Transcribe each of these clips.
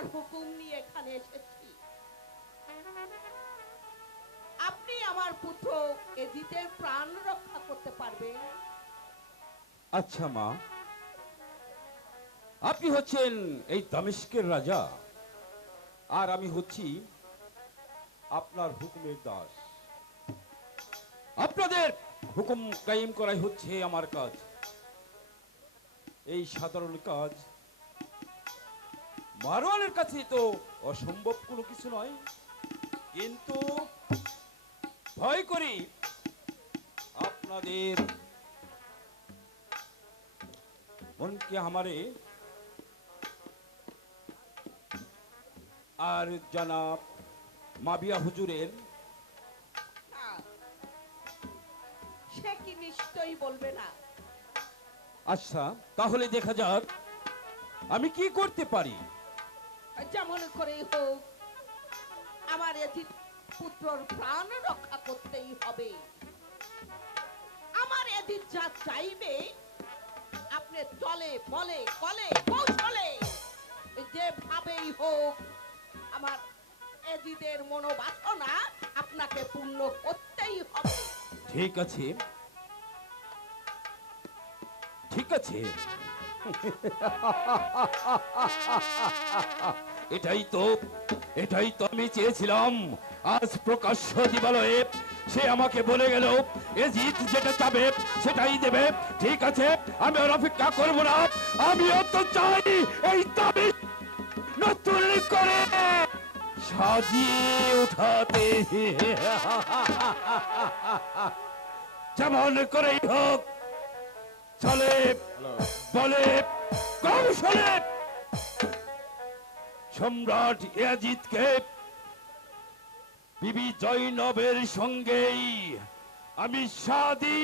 আপনার হুকুম নিয়ে এখানে এসেছি। আপনি আমার পুত্র এজিতের প্রাণ রক্ষা করতে পারবেন? আচ্ছা মা, আপনি হচ্ছেন এই দামেস্কের রাজা, আর আমি হচ্ছি আপনার হুকুমের দাস। আপনাদের হুকুম কায়েম করাই হচ্ছে আমার কাজ। এই সাধারণ কাজ মারওয়ানের কাছে তো অসম্ভব কোনো কিছু নয়, কিন্তু ভয় করি আপনাদের মনকে আমারে আর জনাব মাবিয়া হুজুরের। না, সে কি নিশ্চয়ই বলবে না। আচ্ছা, তাহলে দেখা যাক আমি কি করতে পারি। যেমন করেই হোক আমার এজিত পুত্রর প্রাণ রক্ষা করতেই হবে। আমার এজিত যা চাইবে আপনি চলে বলে কলে কৌশলে যেভাবেই হোক আমার এজিদের মনোবাসনা আপনাকে পূর্ণ করতেই হবে। ঠিক আছে, ঠিক আছে। এটাই তো এটাই তো আমি চেয়েছিলাম। আজ প্রকাশ্য দিবালয়ে সে আমাকে বলে গেল এজিত যেটা চাবে সেটাই দেবে। ঠিক আছে, আমি আর অপেক্ষা করব না। আমিও তো চাই এই দাবি নতুন করে সাজিয়ে উঠাতে। যেমন করেই হোক চলে বলে কৌশলে সম্রাট ইয়াজিদকে বিবি জয়নবের সঙ্গেই আমি শাদি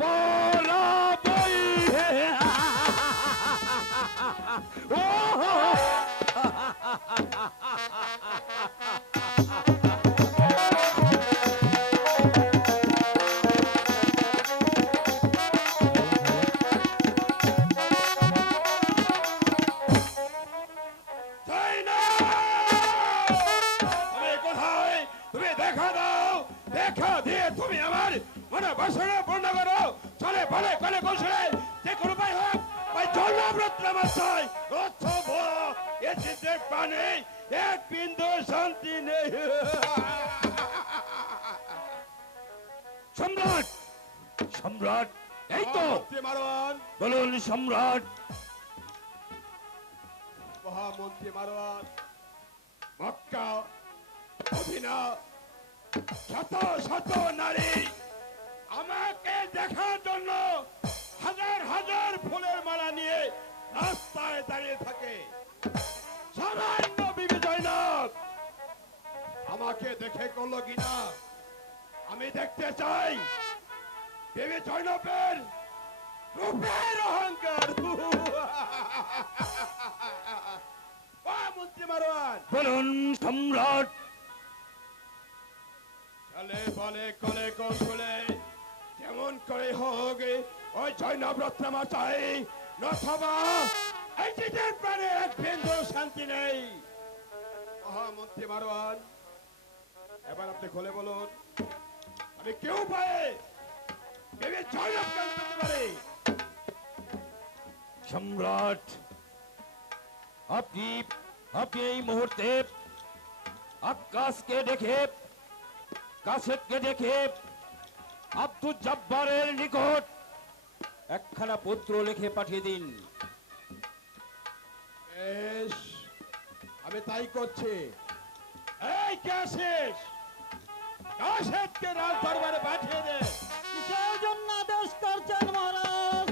পড়াবই। এক বিন্দু শান্তি নেই। সম্রাট, সম্রাট, এই তো মারওয়ান, বলুন সম্রাট। মহামন্ত্রী মারওয়ান, মক্কা মদিনা শত শত নারী আমাকে দেখার জন্য হাজার হাজার ফুলের মালা নিয়ে রাস্তায় দাঁড়িয়ে থাকে। সামান্য বিবি জয়নব আমাকে দেখে করলো কিনা আমি দেখতে চাই। বিবি জয়নবের রূপের অহংকার। মন্ত্রী মারওয়ান, বলুন সম্রাট। চলে বলে কলে কৌশলে যেমন করে হোক ওই জয়নব রত্নামা চাই, নথবা এই চিঠের প্রাণে এক বিন্দু শান্তি নেই। মহামন্ত্রী মারওয়ান, এবার আপনি খুলে বলুন আমি কেউ পায়ে ভেবে জয়নবকে আনতে পারি। সম্রাট, আপনি আপনি এই মুহূর্তে আকাশকে দেখে কাশেদকে দেখে আব্দুল জব্বারের নিকট একখানা পত্র লিখে পাঠিয়ে দিন। বেশ, আমি তাই করছি। এই কাশেদ, কাশেদকে রাজ দরবারে পাঠিয়ে দে। কিসের জন্য আদেশ করছেন মহারাজ?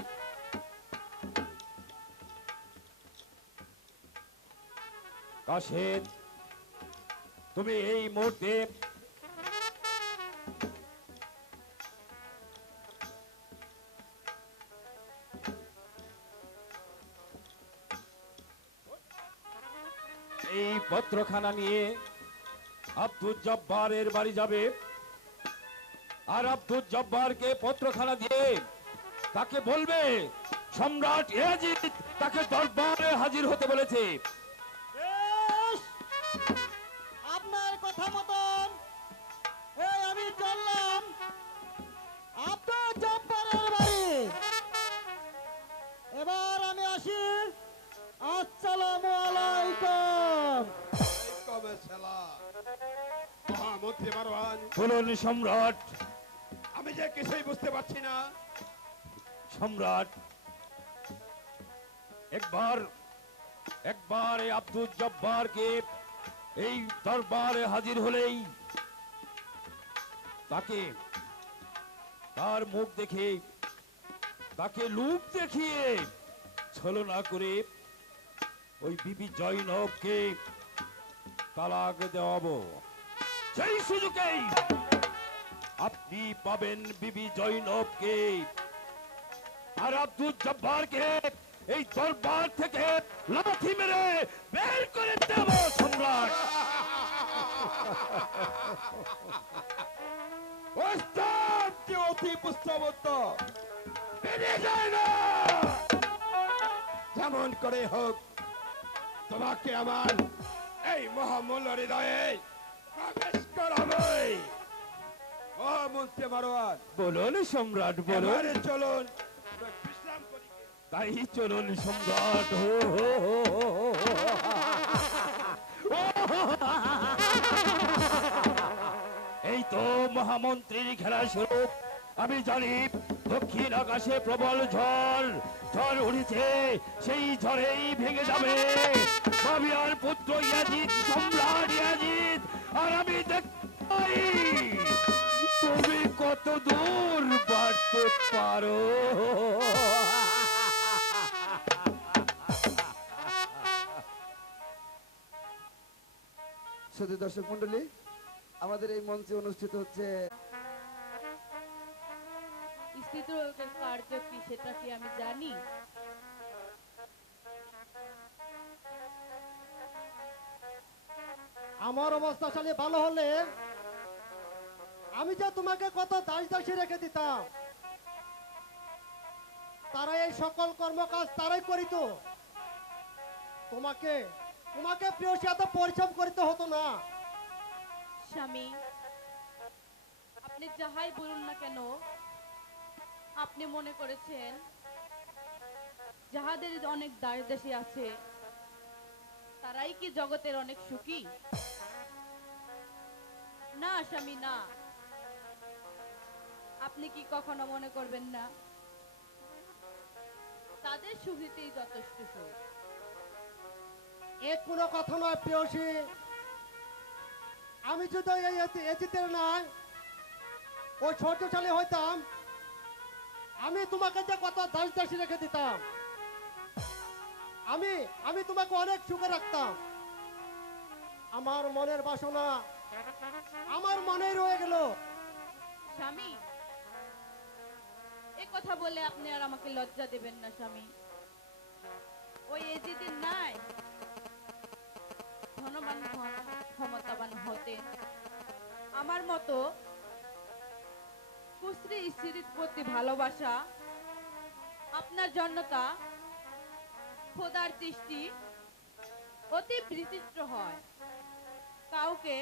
কাশেদ, তুমি এই মুহূর্তে এই পত্রখানা নিয়ে আব্দুল জব্বারের বাড়ি যাবে, আর আব্দুল জব্বারকে পত্রখানা দিয়ে তাকে বলবে সম্রাট ইয়াজিদ তাকে দরবারে হাজির হতে বলেছে। কথা মতন এই আমি চললাম আব্দুল জব্বারের বাড়ি। এবার আমি আসি। আসসালামু আলাইকুম। কবে ছেলা মহামন্ত্রী মারওয়ান, বলুন সম্রাট। আমি যে কিছুই বুঝতে পারছি না। সম্রাট, একবার একবার এই আব্দুল জব্বারকে এই দরবারে হাজির হলেই তাকে তার মুখ দেখে তাকে লুক দেখিয়ে ছলনা করে ওই বিবি জয়নবকে তালাক দেওয়াবো। সেই সুযোগেই আপনি পাবেন বিবি জয়নবকে, আর আব্দুল জব্বারকে এই দরবার থেকে লাথি মেরে বের করে দেব সম্রাট। ওস্তাদ যে অতি পুস্তবদ্ধ বেরিয়ে যায় না। যেমন করে হোক তোমাকে আমার এই মহামূল্য হৃদয়ে প্রবেশ করাবই। মহামন্ত্রী মারওয়ান, বলুন সম্রাট, বলুন। এবারে চলুন বিশ্রাম করি। তাই চলুন সম্রাট। হো, হো, হো, হো, হো, হো। এই তো মহামন্ত্রীর খেলা শুরু। আমি জানি দক্ষিণ আকাশে প্রবল ঝড় ঝড় উঠেছে, সেই ঝড়েই ভেঙে যাবে মাবিয়ার পুত্র ইয়াজিদ, সম্রাট ইয়াজিদ। আর আমি দেখতে তুমি কত দূর বাড়তে পারো। শুধু দর্শক মন্ডলী, আমাদের এই মঞ্চে অনুষ্ঠিত হচ্ছে স্থিতরোগের কার্য কি সেটা কি আমি জানি? আমার অবস্থা শালী ভালো হলে আমি যে তোমাকে কত দাস দাসী রেখে দিতাম, তারা এই সকল কর্মকাজ তারাই করিত। তোমাকে তোমাকে প্রিয়সী এত পরিশ্রম করতে হতো না। স্বামী, আপনি যাহাই বলুন না কেন, আপনি মনে করেছেন যাহাদের অনেক দাস দাসী আছে তারাই কি জগতের অনেক সুখী? না স্বামী, না। আপনি কি কখনো মনে করবেন না তাদের সুখীতেই যথেষ্ট সুখ? এ কোনো কথা নয় প্রিয়সী। আমি যদি এই এজিতের নয় ওই শৌর্যশালী হইতাম, আমি তোমাকে যে কত দাস দাসী রেখে দিতাম, আমি আমি তোমাকে অনেক সুখে রাখতাম। আমার মনের বাসনা আমার মনেই রয়ে গেল। স্বামী, এ কথা বলে আপনি আর আমাকে লজ্জা দেবেন না স্বামী। ওই এজিদের নাই ধনবান ক্ষমতাবান হতে আমার মতো কুস্ত্রী স্ত্রীর প্রতি ভালোবাসা, আপনার জন্যতা, খোদার দৃষ্টি অতি বিচিত্র হয়। কাউকে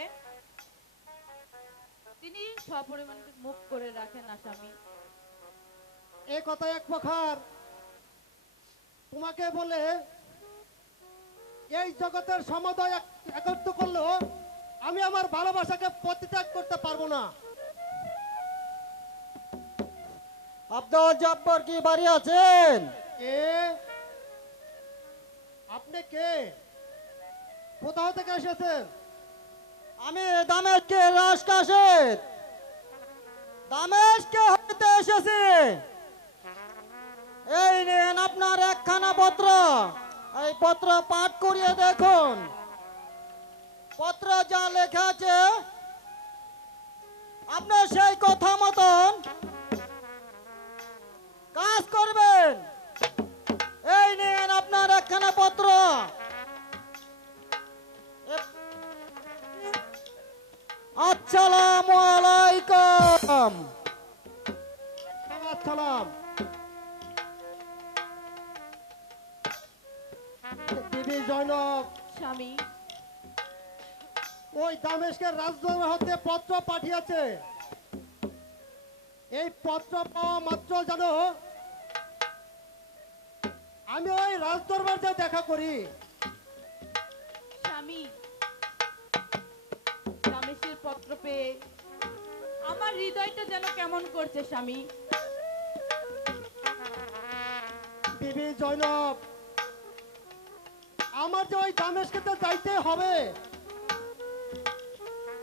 তিনি সপরিমাণ মুখ করে রাখেন না স্বামী। এই কথা এক প্রকার তোমাকে বলে এই জগতের সমুদয় একত্র করলেও আমি আমার ভালোবাসাকে পরিত্যাগ করতে পারবো না। আব্দুল জব্বার কি বাড়ি আছেন? কে আপনি? কে কোথাও থেকে এসেছেন? আমি দামেস্কে রাজকাশেদ দামেস্কে হইতে এসেছি। এই নেন আপনার একখানা পত্র। এই পত্র পাঠ করিয়ে দেখুন। পত্র যা লেখা আছে আপনি সেই কথা মতন কাজ করবেন। এই নেন আপনার একখানা পত্র। আসসালামু আলাইকুম। সালাম। বিবি জয়নব, স্বামী, ওই দামেস্কের রাজদরবার হতে পত্র পাঠিয়েছে। এই পত্র পাওয়া মাত্র জানো আমি ওই রাজদরবার যে দেখা করি। স্বামী, দামেশের পত্র পেয়ে আমার হৃদয়টা যেন কেমন করছে স্বামী। বিবি জয়নব, আমার যে ওই দামেশকে তো যাইতে হবে,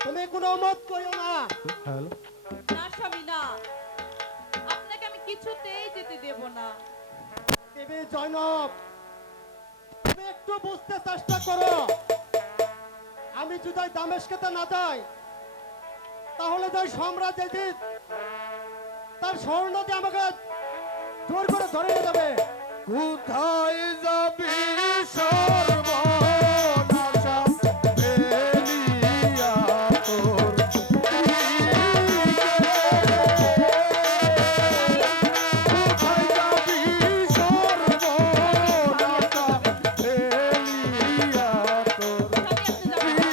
তুমি কোনো মত করিও না। না স্বামী না, আপনাকে আমি কিছুতেই যেতে দেব না। বিবি জয়নব, তুমি একটু বুঝতে চেষ্টা করো। আমি যদি ওই দামেশকে না যাই, তাহলে তো ওই সম্রাট এজিদ তার স্বর্ণ দিয়ে আমাকে জোর করে ধরে নিয়ে যাবে। কোথায় যাবি সর্বনাশা ফেলিয়া তোর কোথায় যাবি সর্বনাশা ফেলিয়া তোর স্বামী, আপনি যাবেন না।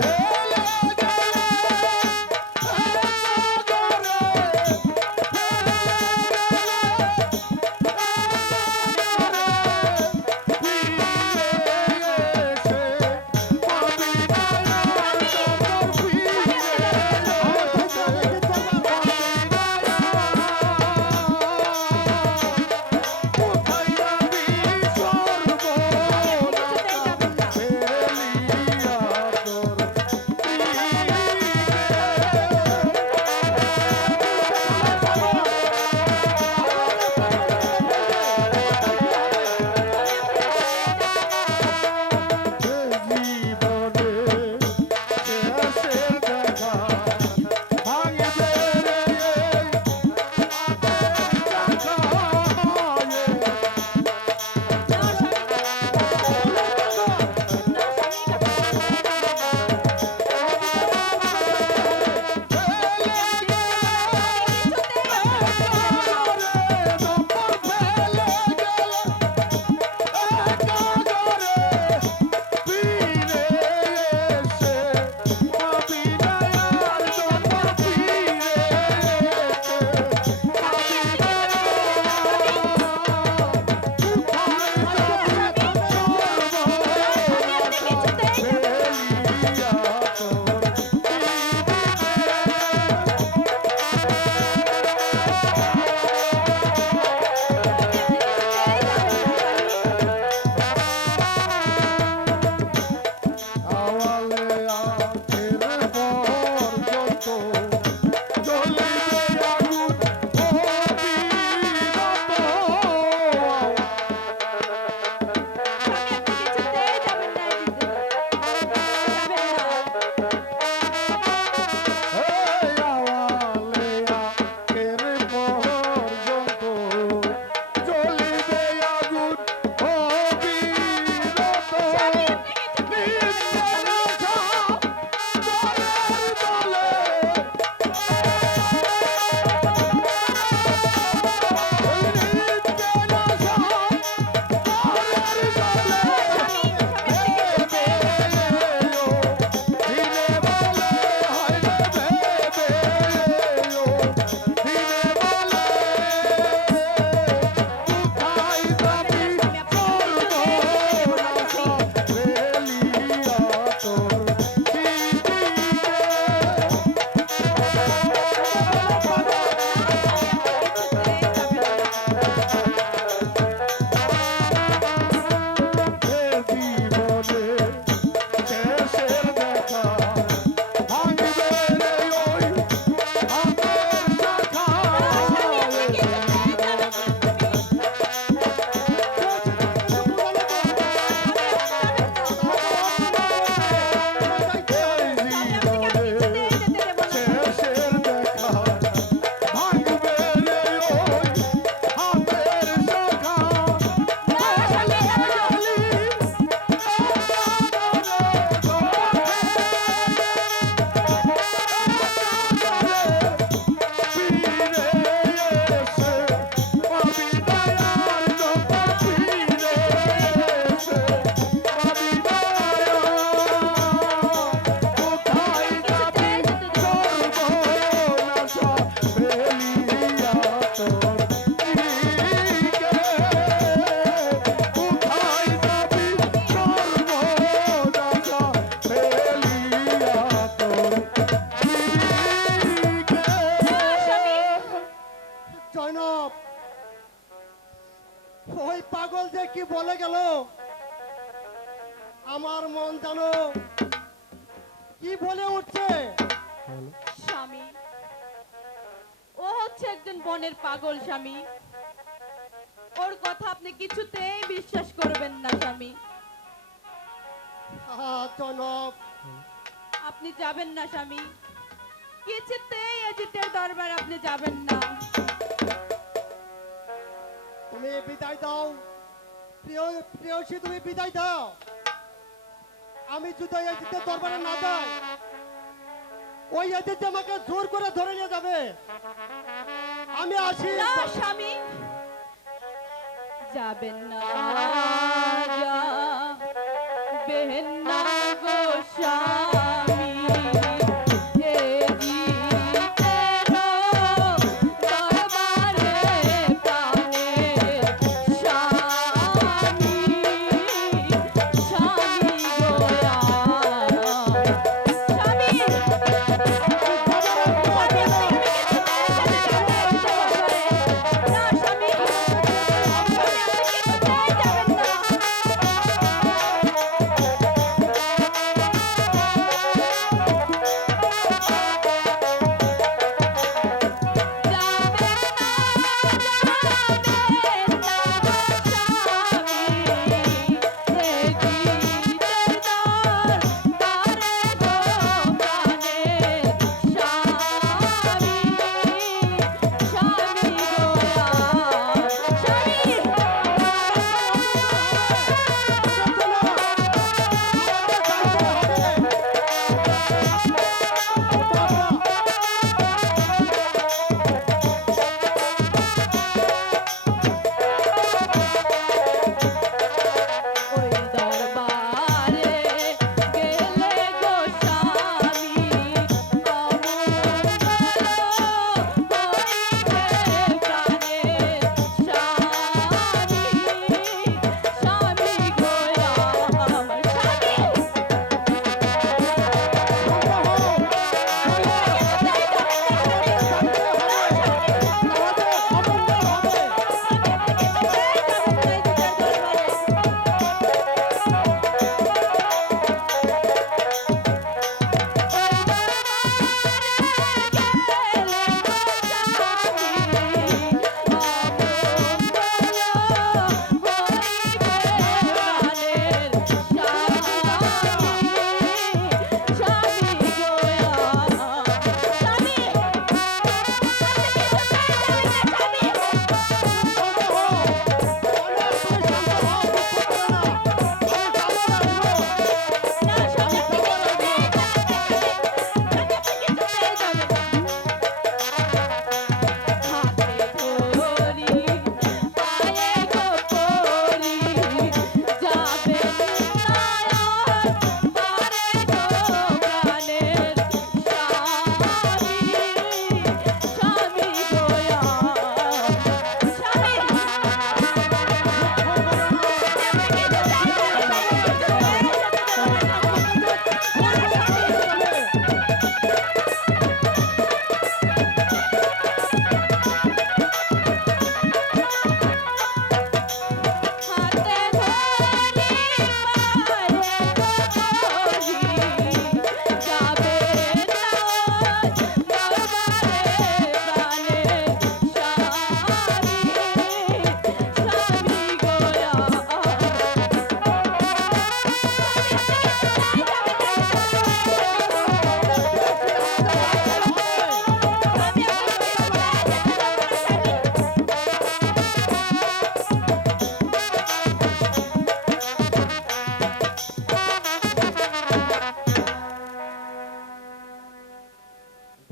ফেলিয়া আমার মন জানো কি বলে উঠছে। স্বামী, ও হচ্ছে একজন বনের পাগল স্বামী। ওর কথা আপনি কিছুতেই বিশ্বাস করবেন না স্বামী। জনক, আপনি যাবেন না স্বামী, কিছুতেই অজিতের দরবার আপনি যাবেন না। তুমি বিদায় দাও প্রিয় প্রিয়সী, তুমি বিদায় দাও। আমি যদি ওই অজিতের দরবারে না যাই, ওই অজিত আমাকে জোর করে ধরে নিয়ে যাবে। আমি আসি। না স্বামী, যাবেন না, যাবেন না গো স্বামী। এ জিতেরও দরবারে প্রাণের স্বামী, স্বামী গো স্বামী।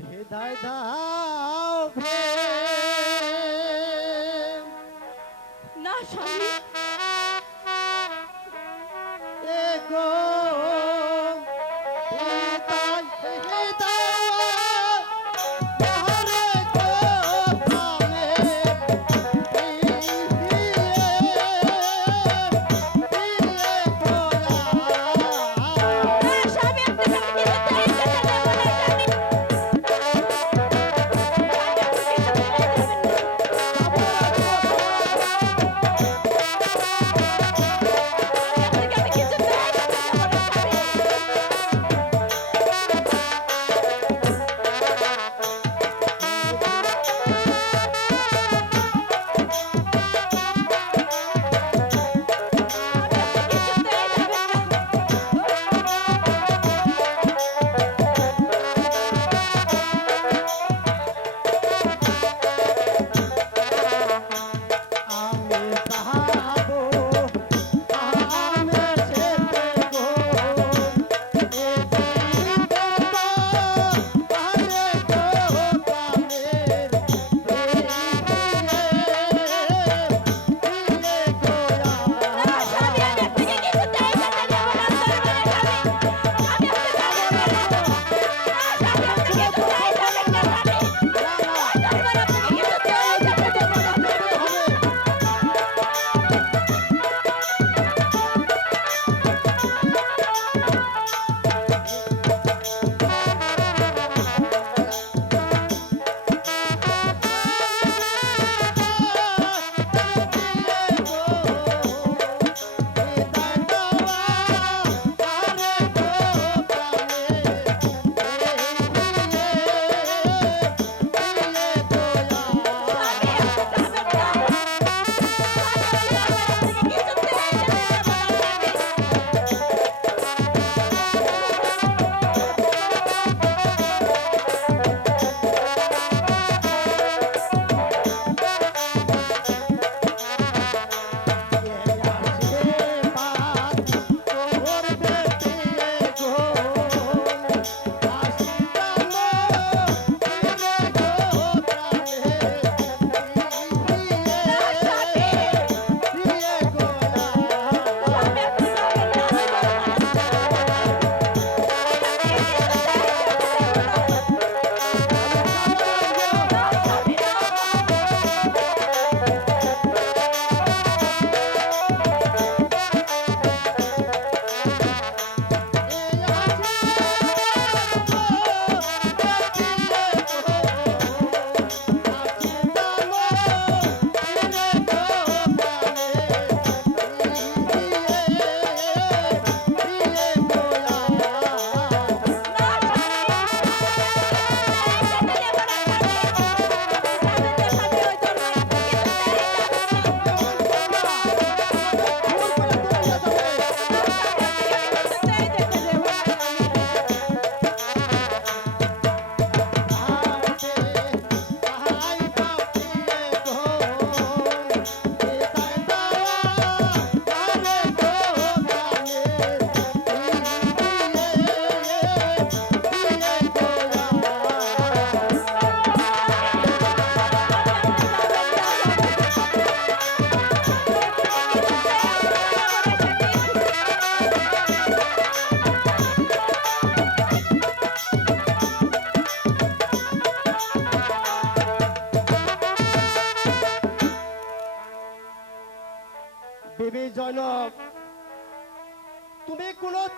বিদায় দাও প্রেম। না স্বামী, এগো বিদায় দাও, যারে গো প্রাণের স্বামী আপনি কিছুতেই যেতে দেব না।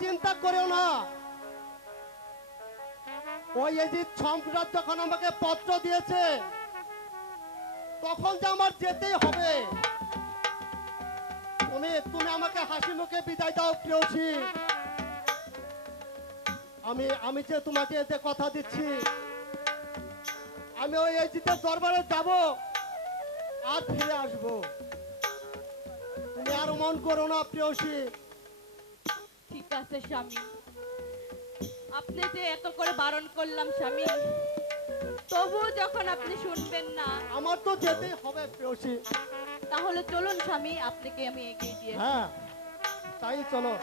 চিন্তা করেও না। ওই এজিদ সম্রাট যখন আমাকে পত্র দিয়েছে তখন যে আমার যেতেই হবে। তুমি তুমি আমাকে হাসি মুখে বিদায় দাও প্রিয়সী। আমি যে তোমাকে যে কথা দিচ্ছি, আমি ওই এজিদের দরবারে যাব আর ফিরে আসব। তুমি আর মন করো না প্রিয়সী। ঠিক আছে স্বামী, আপনি যে এত করে বারণ করলাম স্বামী, তবু যখন আপনি শুনবেন না, আমার তো যেতেই হবে প্রিয়সী। তাহলে চলুন স্বামী, আপনাকে আমি এগিয়ে দিয়ে হ্যাঁ, তাই চলো।